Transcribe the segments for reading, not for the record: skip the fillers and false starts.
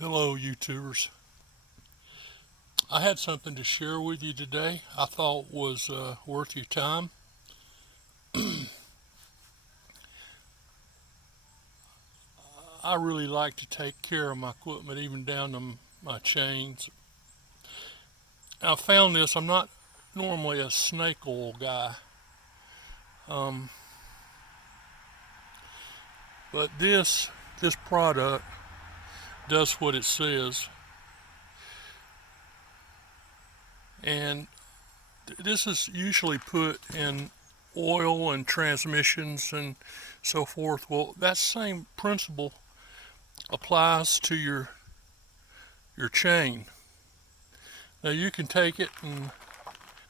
Hello, YouTubers. I had something to share with you today I thought was worth your time. I really like to take care of my equipment, even down to my chains. I found this. I'm not normally a snake oil guy, um, but this product does what it says, and this is usually put in oil and transmissions and so forth. Well, that same principle applies to your chain. Now you can take it and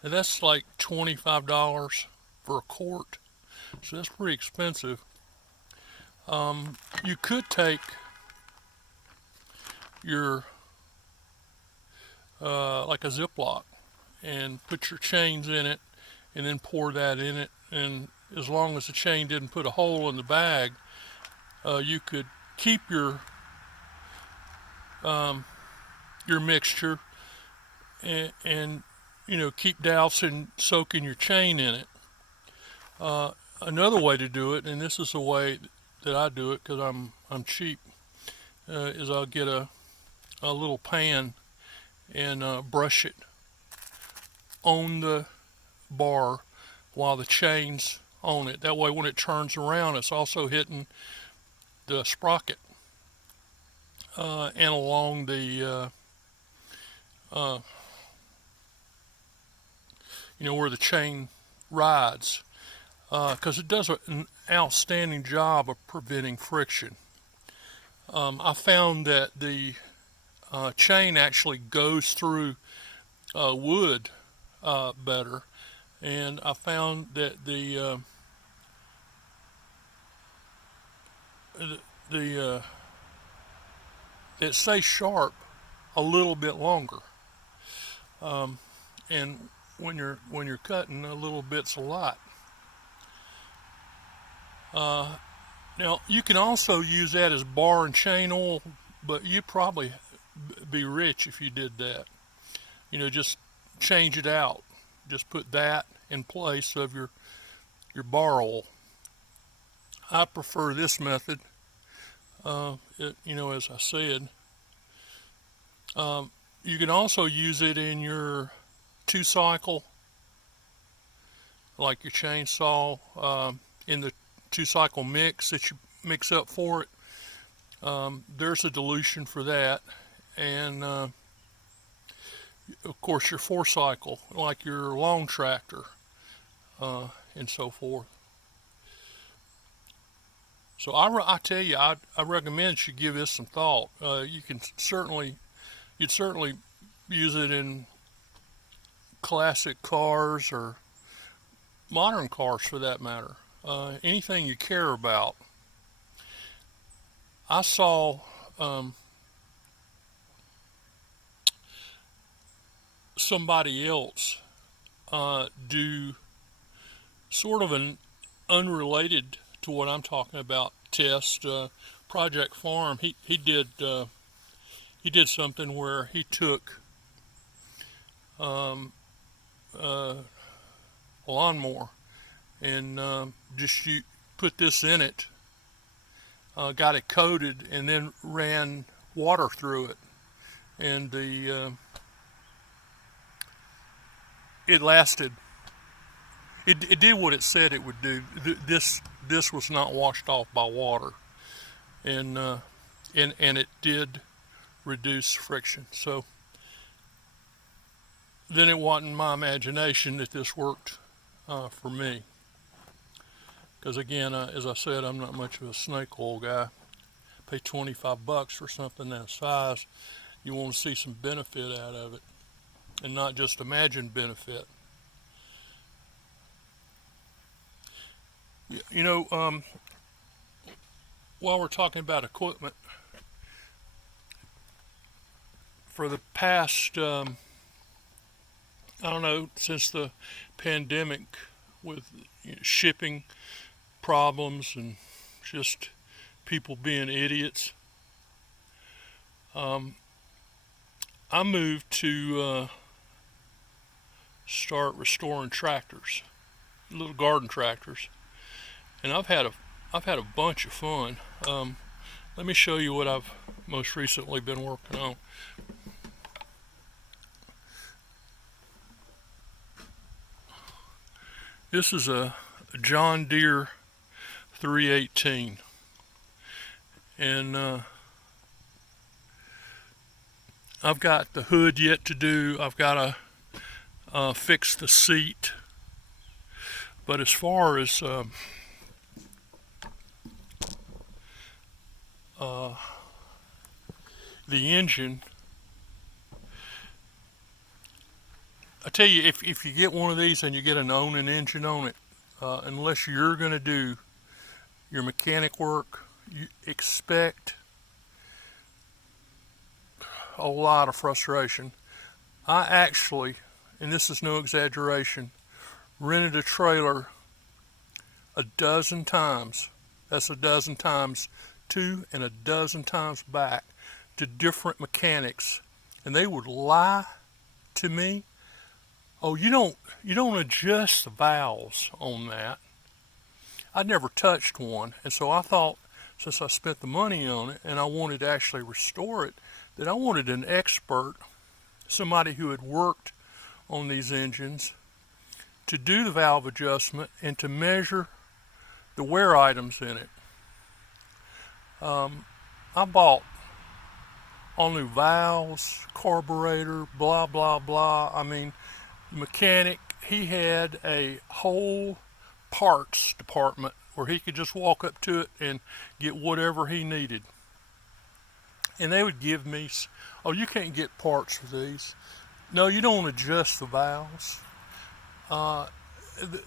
that's like $25 for a quart, so that's pretty expensive. You could take your like a Ziploc and put your chains in it, and then pour that in it. And as long as the chain didn't put a hole in the bag, you could keep um, your mixture and keep dousing, soaking your chain in it. Another way to do it, and this is the way that I do it because I'm cheap, is I'll get a little pan and brush it on the bar while the chain's on it. That way, when it turns around, it's also hitting the sprocket and along the uh, where the chain rides, because it does an outstanding job of preventing friction. I found that the chain actually goes through wood better, and I found that the it stays sharp a little bit longer. And when you're cutting, a little bit's a lot. Now you can also use that as bar and chain oil, but you'd probably be rich if you did that. Just change it out. Just put that in place of your bar oil. I prefer this method. As I said, you can also use it in your two cycle, like your chainsaw, in the two cycle mix that you mix up for it. There's a dilution for that, and of course your four cycle, like your long tractor, and so forth. So I tell you, I recommend you give this some thought. You'd certainly use it in classic cars or modern cars for that matter. Anything you care about. I saw somebody else do sort of an unrelated to what I'm talking about test. Project Farm. He did something where he took um, a lawnmower and just put this in it, got it coated, and then ran water through it, and the it lasted. It did what it said it would do. This was not washed off by water, and and it did reduce friction. So then it wasn't my imagination that this worked for me. Because again, as I said, I'm not much of a snake oil guy. Pay $25 for something that size. You want to see some benefit out of it, and not just imagined benefit. You know, while we're talking about equipment, for the past, I don't know, since the pandemic, with shipping problems and just people being idiots, Um, I moved to start restoring tractors, little garden tractors, and I've had a bunch of fun. Um, Let me show you what I've most recently been working on. This is a John Deere 318, and I've got the hood yet to do. I've got to fix the seat, but as far as uh, the engine, I tell you, if you get one of these and you get an owning engine on it, unless you're going to do your mechanic work, you expect a lot of frustration. I actually, and this is no exaggeration, rented a trailer a dozen times. That's a dozen times to and a dozen times back to different mechanics, and they would lie to me. Oh, you don't adjust the valves on that. I'd never touched one, and so I thought, since I spent the money on it and I wanted to actually restore it, that I wanted an expert, somebody who had worked on these engines, to do the valve adjustment and to measure the wear items in it. I bought all new valves, carburetor, blah blah blah. I mean, the mechanic, he had a whole parts department where he could just walk up to it and get whatever he needed. And they would give me, oh, you can't get parts for these. No, you don't adjust the valves. Uh,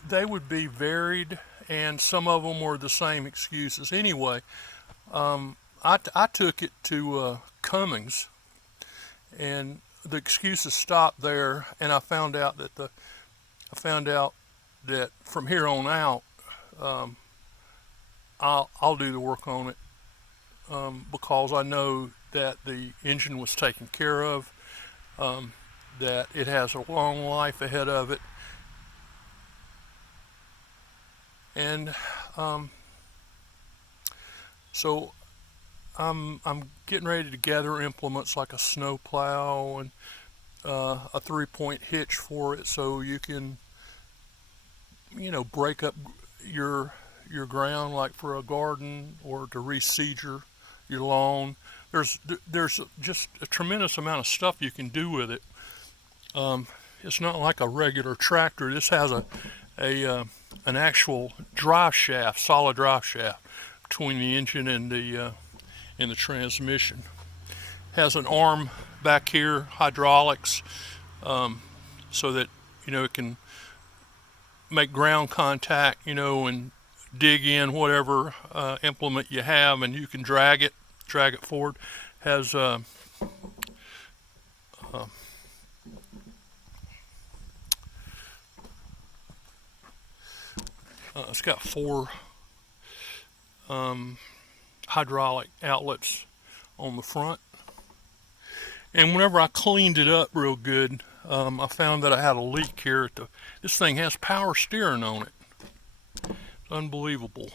they would be varied, and some of them were the same excuses. Anyway, I took it to Cummings, and the excuses stopped there, and I found out that from here on out, um, I'll do the work on it, because I know that the engine was taken care of, um, that it has a long life ahead of it, and um, so I'm getting ready to gather implements like a snow plow and a 3-point hitch for it, so you can break up your ground like for a garden or to reseed your lawn. There's just a tremendous amount of stuff you can do with it. It's not like a regular tractor. This has a an actual drive shaft, solid drive shaft between the engine and the transmission. Has an arm back here, hydraulics, so that it can make ground contact, and dig in whatever implement you have, and you can drag it forward. Has uh, it's got 4 um, hydraulic outlets on the front. And whenever I cleaned it up real good, I found that I had a leak here. This thing has power steering on it. It's unbelievable.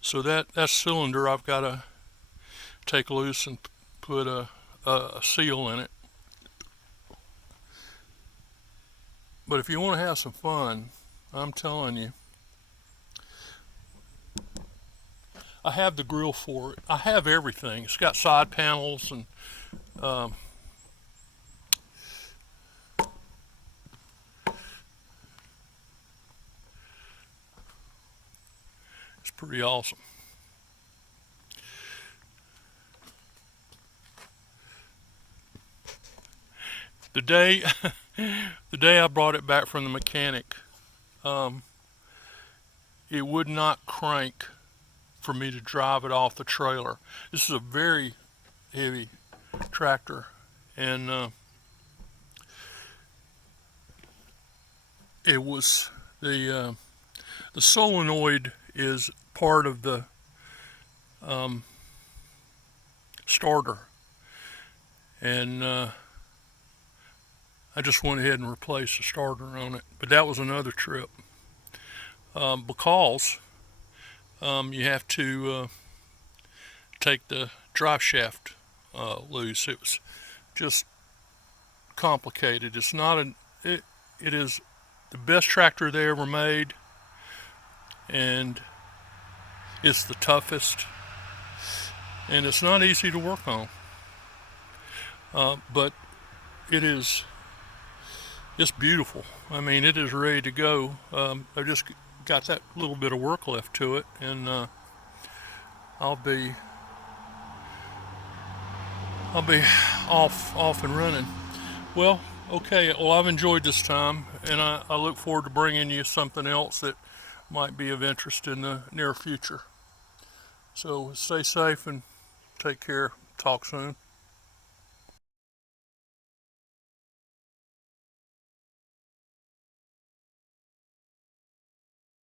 So that cylinder I've got to take loose and put a seal in it. But if you want to have some fun, I'm telling you, I have the grill for it. I have everything. It's got side panels, and um, it's pretty awesome. The day the day I brought it back from the mechanic, um, it would not crank for me to drive it off the trailer. This is a very heavy tractor, and it was the solenoid is part of the um, starter. and I just went ahead and replaced the starter on it. But that was another trip because you have to take the drive shaft loose. It was just complicated. It's not an it is the best tractor they ever made, and it's the toughest, and it's not easy to work on. But it is it's beautiful. I mean, it is ready to go. I've just got that little bit of work left to it, and I'll be I'll be off and running. Well, okay. Well, I've enjoyed this time, and I look forward to bringing you something else that might be of interest in the near future. So stay safe and take care. Talk soon.